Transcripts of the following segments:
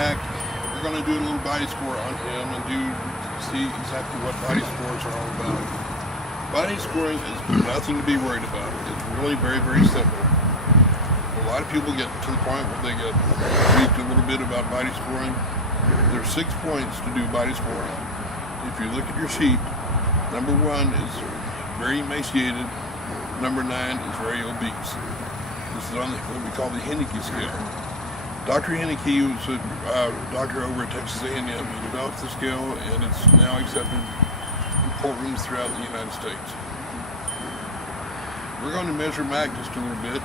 Mac, we're going to do a little body score on him and see exactly what body scores are all about. Body scoring is nothing to be worried about. It's really very, very simple. A lot of people get to the point where they get tweaked a little bit about body scoring. There's 6 points to do body scoring. If you look at your sheet, number 1 is very emaciated. Number 9 is very obese. This is on what we call the Henneke scale. Dr. Henneke was a doctor over at Texas A&M. He developed the scale, and it's now accepted in courtrooms throughout the United States. We're going to measure Mac just a little bit.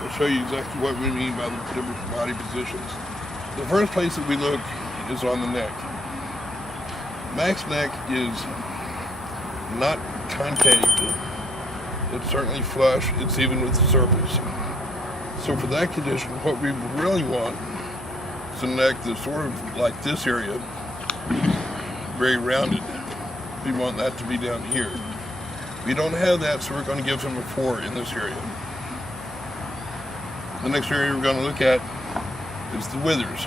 We'll show you exactly what we mean by the different body positions. The first place that we look is on the neck. Mac's neck is not concave. It's certainly flush. It's even with the surface. So for that condition, what we really want is a neck that's sort of like this area, very rounded. We want that to be down here. We don't have that, so we're going to give him a 4 in this area. The next area we're going to look at is the withers.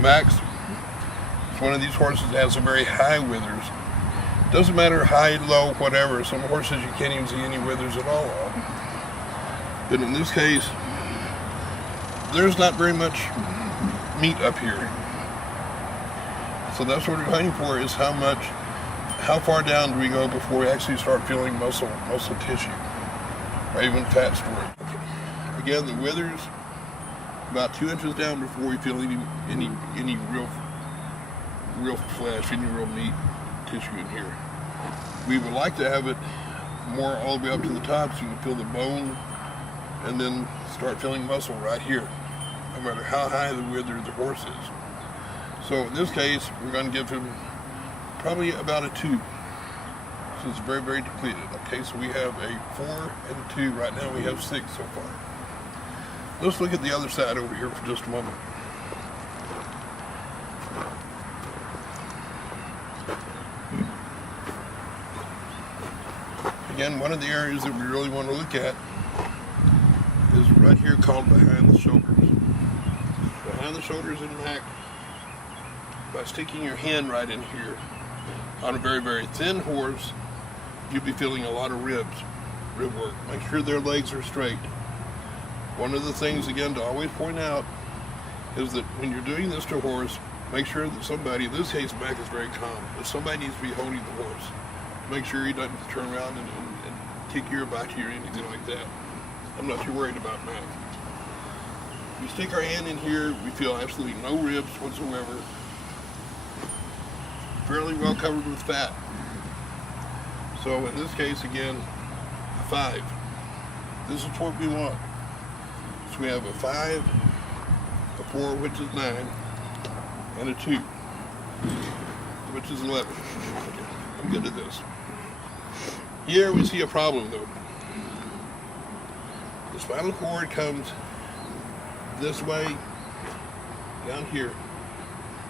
Max is one of these horses that has a very high withers. Doesn't matter high, low, whatever. Some horses you can't even see any withers at all on. But in this case, there's not very much meat up here. So that's what we're hunting for, is how far down do we go before we actually start feeling muscle tissue, or even fat storing. Again, the withers about 2 inches down before we feel any real flesh, any real meat tissue in here. We would like to have it more all the way up to the top so you can feel the bone and then start feeling muscle right here, no matter how high the wither the horse is. So in this case, we're going to give him probably about a 2. So it's very, very depleted. Okay, so we have a 4 and a 2. Right now we have 6 so far. Let's look at the other side over here for just a moment. Again, one of the areas that we really want to look at is right here, called behind the shoulders. Behind the shoulders in Mac, by sticking your hand right in here, on a very, very thin horse, you'll be feeling a lot of rib work. Make sure their legs are straight. One of the things, again, to always point out is that when you're doing this to a horse, make sure that somebody, in this case Mac is very calm, but somebody needs to be holding the horse. Make sure he doesn't turn around and kick you or bite you or anything like that. I'm not too worried about Mac. We stick our hand in here, we feel absolutely no ribs whatsoever. Fairly well covered with fat. So in this case, again, a 5. This is what we want. So we have a 5, a 4, which is 9, and a 2, which is 11. Okay, I'm good at this. Here we see a problem though. The spinal cord comes this way, down here.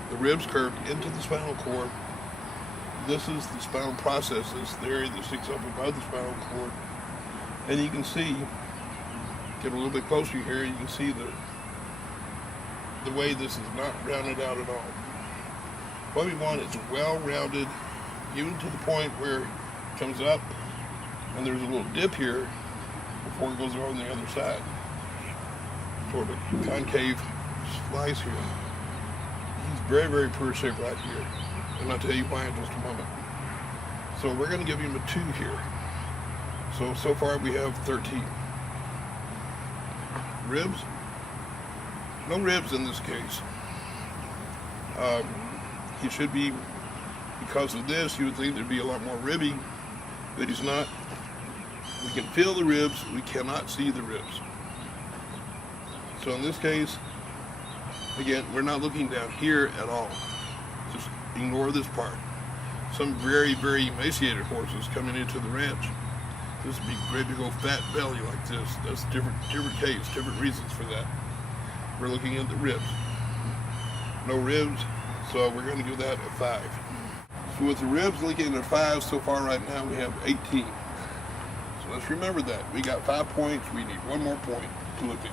The ribs curve into the spinal cord. This is the spinal process, this area that sticks up above the spinal cord. And you can see, get a little bit closer here, you can see the way this is not rounded out at all. What we want is well-rounded, even to the point where it comes up, and there's a little dip here before it goes over on the other side. Sort of concave slice here. He's very, very poor shape right here. And I'll tell you why in just a moment. So we're going to give him a 2 here. So far we have 13. Ribs? No ribs in this case. He should be, because of this, you would think there'd be a lot more ribby, but he's not. We can feel the ribs, we cannot see the ribs. So in this case, again, we're not looking down here at all. Just ignore this part. Some very, very emaciated horses coming into the ranch, this would be great big old fat belly like this. That's different case, different reasons for that. We're looking at the ribs. No ribs, so we're going to give that a 5. So with the ribs looking at 5 so far right now, we have 18. So let's remember that. We got 5 points, we need 1 more point to look at.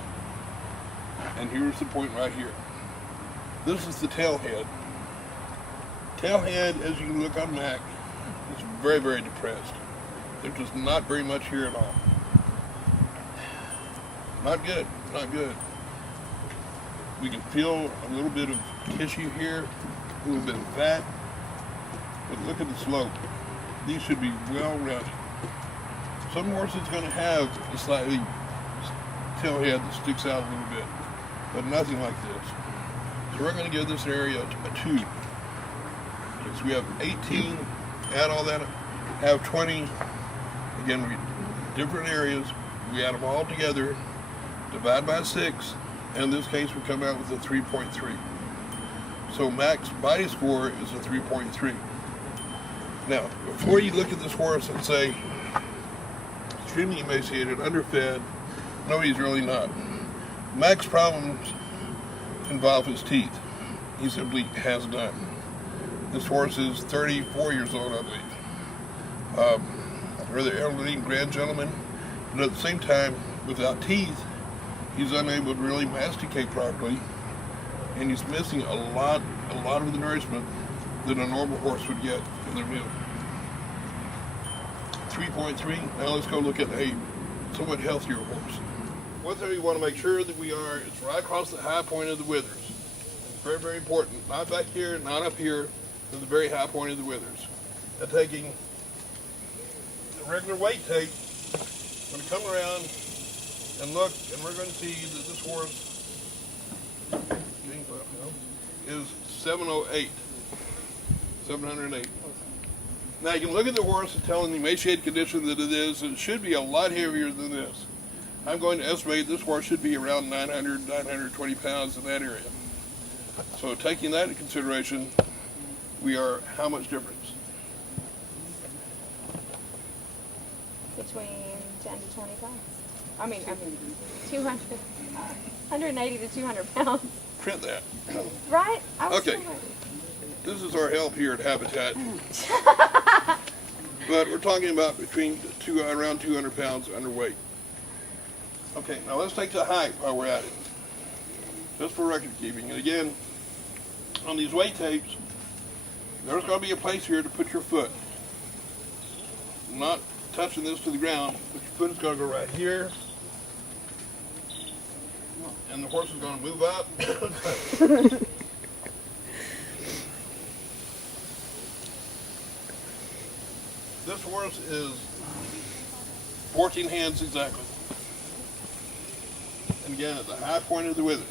And here's the point right here. This is the tail head. Tail head, as you can look on Mac, is very, very depressed. There's just not very much here at all. Not good, not good. We can feel a little bit of tissue here, a little bit of fat, but look at the slope. These should be well rounded. Some horses going to have a slightly tail head that sticks out a little bit, but nothing like this. So we're going to give this area a 2. So we have 18, add all that, have 20. Again, different areas, we add them all together, divide by 6, and in this case we come out with a 3.3. So max body score is a 3.3. Now, before you look at this horse and say, extremely emaciated, underfed, no, he's really not. Mac's problems involve his teeth. He simply has none. This horse is 34 years old, I believe. Rather elderly grand gentleman, but at the same time, without teeth, he's unable to really masticate properly, and he's missing a lot of the nourishment that a normal horse would get in their meal. 3.3. Now let's go look at a somewhat healthier horse. One thing we want to make sure that we are is right across the high point of the withers. It's very, very important. Not back here, not up here, to the very high point of the withers. And taking a regular weight tape, I'm going to come around and look, and we're going to see that this horse is 708. 708. Now you can look at the horse and tell in the emaciated condition that it is, and it should be a lot heavier than this. I'm going to estimate this horse should be around 900, 920 pounds in that area. So taking that into consideration, we are how much difference? Between 10 to 20 pounds. I mean 200, 180 to 200 pounds. Print that. Right? Okay. This is our help here at Habitat. But we're talking about around 200 pounds underweight. Okay, now let's take the height while we're at it. Just for record keeping. And again, on these weight tapes, there's going to be a place here to put your foot. Not touching this to the ground, but your foot is going to go right here. And the horse is going to move up. This horse is 14 hands exactly. And again, at the high point of the withers.